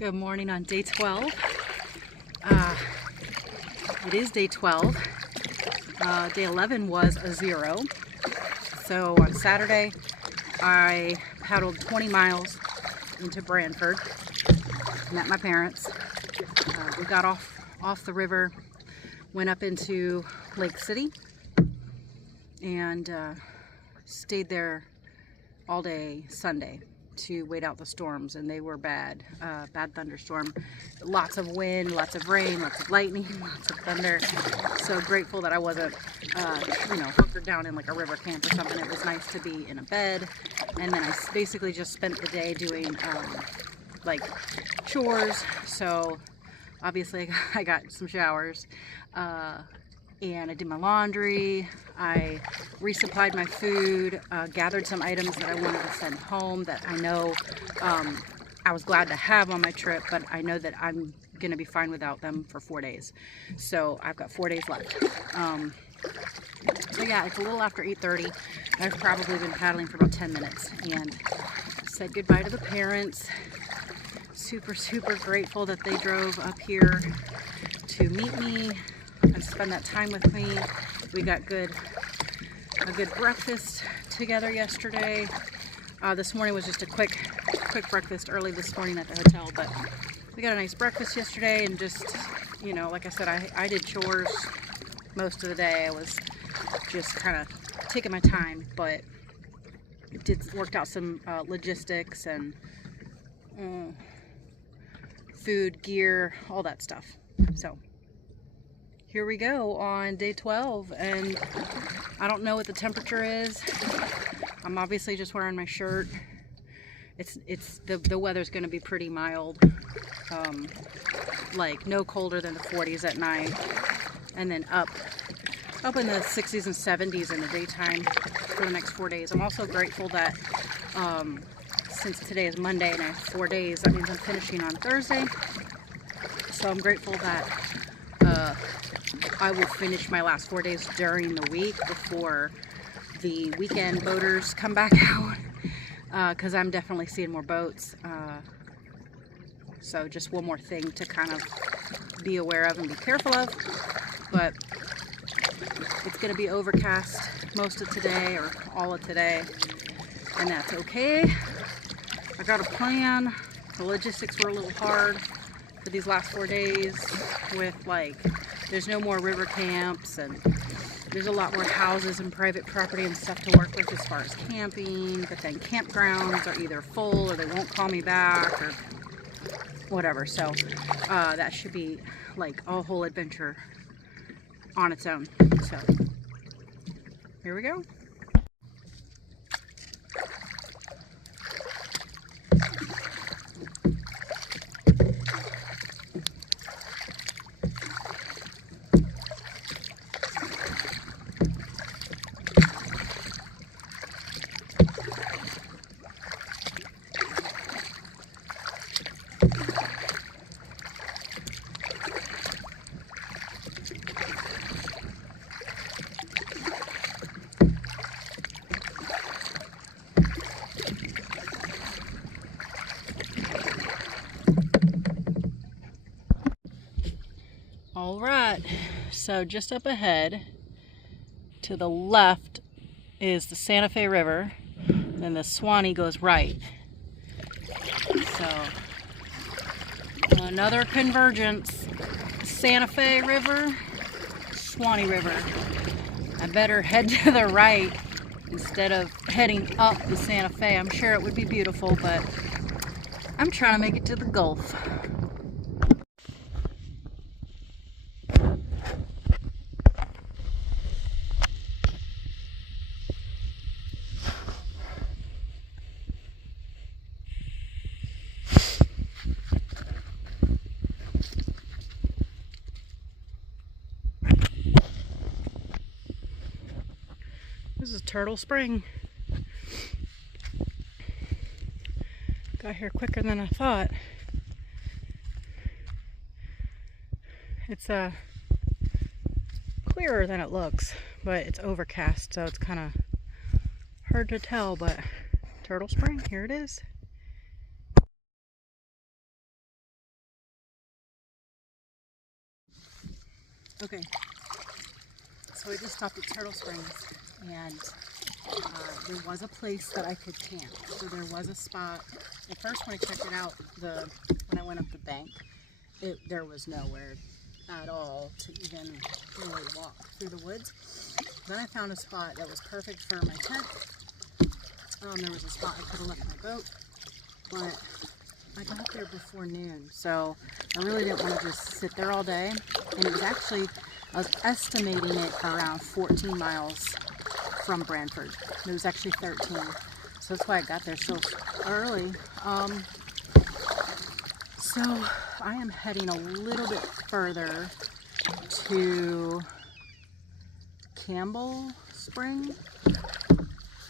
Good morning on day 12. It is day 12. Day 11 was a 0. So on Saturday, I paddled 20 miles into Branford, met my parents. We got off the river, went up into Lake City, and stayed there all day Sunday to wait out the storms, and they were bad. Bad thunderstorm, lots of wind, lots of rain, lots of lightning, lots of thunder. So grateful that I wasn't hunkered down in like a river camp or something. It was nice to be in a bed, and then I basically just spent the day doing like chores. So obviously I got some showers, and I did my laundry. I resupplied my food, gathered some items that I wanted to send home that I know I was glad to have on my trip, but I know that I'm gonna be fine without them for 4 days. So I've got 4 days left. So yeah, it's a little after 8:30. I've probably been paddling for about 10 minutes and said goodbye to the parents. Super grateful that they drove up here to meet me and spend that time with me. We got a good breakfast together yesterday. This morning was just a quick breakfast early this morning at the hotel, but we got a nice breakfast yesterday, and just, like I said, I did chores most of the day. I was just kind of taking my time, but worked out some logistics and food, gear, all that stuff. So here we go on day 12, and I don't know what the temperature is. I'm obviously just wearing my shirt. The weather's going to be pretty mild, like no colder than the 40s at night, and then up in the 60s and 70s in the daytime for the next 4 days. I'm also grateful that since today is Monday and I have 4 days, that means I'm finishing on Thursday. So I'm grateful that I will finish my last 4 days during the week before the weekend boaters come back out, because I'm definitely seeing more boats. So just one more thing to kind of be aware of and be careful of. But it's going to be overcast most of today, or all of today, and that's okay. I got a plan. The logistics were a little hard for these last 4 days with, like, there's no more river camps, and there's a lot more houses and private property and stuff to work with as far as camping, but then campgrounds are either full or they won't call me back or whatever. So that should be like a whole adventure on its own. So here we go. All right, so just up ahead to the left is the Santa Fe River, and the Swanee goes right. So another convergence, Santa Fe River, Swanee River. I better head to the right instead of heading up the Santa Fe. I'm sure it would be beautiful, but I'm trying to make it to the Gulf. This is Turtle Spring. Got here quicker than I thought. It's clearer than it looks, but it's overcast, so it's kind of hard to tell, but Turtle Spring, here it is. Okay, so I just stopped at Turtle Springs, and there was a place that I could camp. So there was a spot. At first, when I checked it out, when I went up the bank, there was nowhere at all to even really walk through the woods. Then I found a spot that was perfect for my tent. There was a spot I could have left my boat, but I got there before noon, so I really didn't want to just sit there all day. And it was actually, I was estimating it around 14 miles from Branford. It was actually 13, so that's why I got there so early. So I am heading a little bit further to Campbell Spring.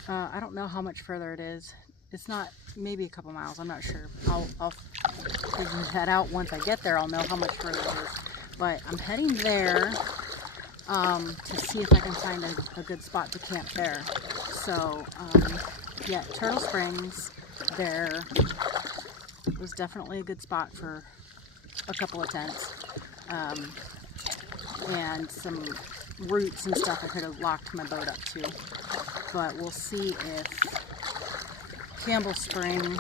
I don't know how much further it is. It's not, maybe a couple miles, I'm not sure. I'll figure that out once I get there. I'll know how much further it is. But I'm heading there to see if I can find a good spot to camp there. So yeah, Turtle Springs, there was definitely a good spot for a couple of tents. And some roots and stuff I could have locked my boat up to. But we'll see if Campbell Spring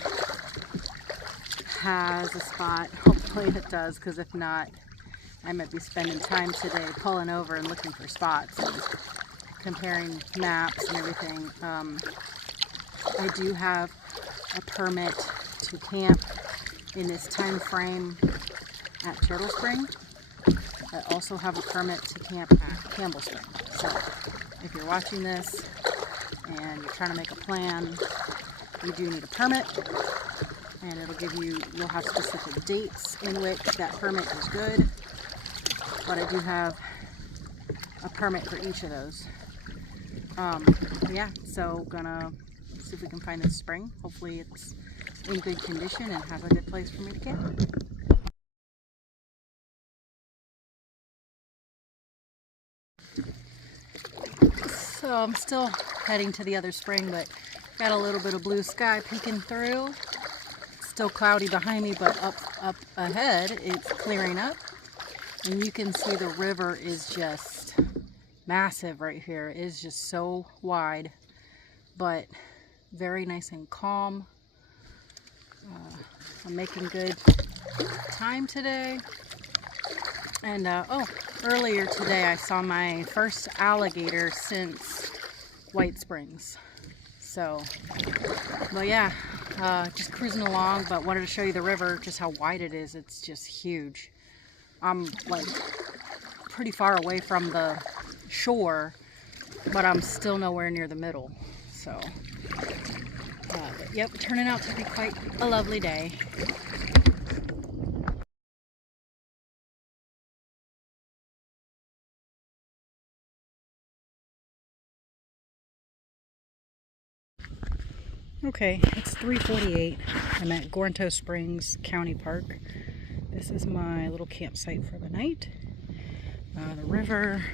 has a spot. Hopefully it does, because if not, I might be spending time today pulling over and looking for spots and comparing maps and everything. I do have a permit to camp in this time frame at Turtle Spring. I also have a permit to camp at Campbell Spring. So if you're watching this and you're trying to make a plan, you do need a permit, and it'll give you, you'll have specific dates in which that permit is good. But I do have a permit for each of those. Yeah, so gonna see if we can find this spring. Hopefully it's in good condition and has a good place for me to camp. So I'm still heading to the other spring, but got a little bit of blue sky peeking through. Still cloudy behind me, but up ahead it's clearing up. And you can see the river is just massive right here. It is just so wide, but very nice and calm. I'm making good time today. And oh, earlier today I saw my first alligator since White Springs. So, but yeah, just cruising along, but wanted to show you the river, just how wide it is. It's just huge. I'm like pretty far away from the shore, but I'm still nowhere near the middle. So, but yep, turning out to be quite a lovely day. Okay, it's 3:48. I'm at Gornto Springs County Park. This is my little campsite for the night. The river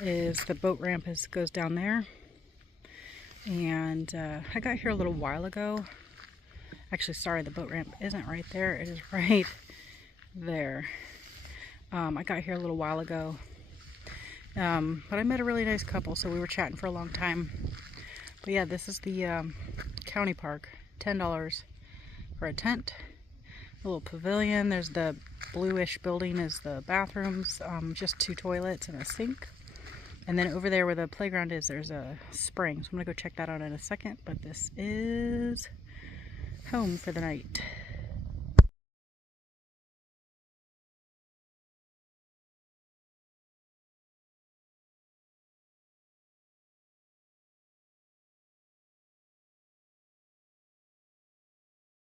is, the boat ramp goes down there. And I got here a little while ago. Actually, sorry, the boat ramp isn't right there. It is right there. I got here a little while ago. But I met a really nice couple, so we were chatting for a long time. But yeah, this is the county park. $10 for a tent. A little pavilion. There's the bluish building is the bathrooms. Just 2 toilets and a sink. And then over there where the playground is, there's a spring. So I'm going to go check that out in a second. But this is home for the night.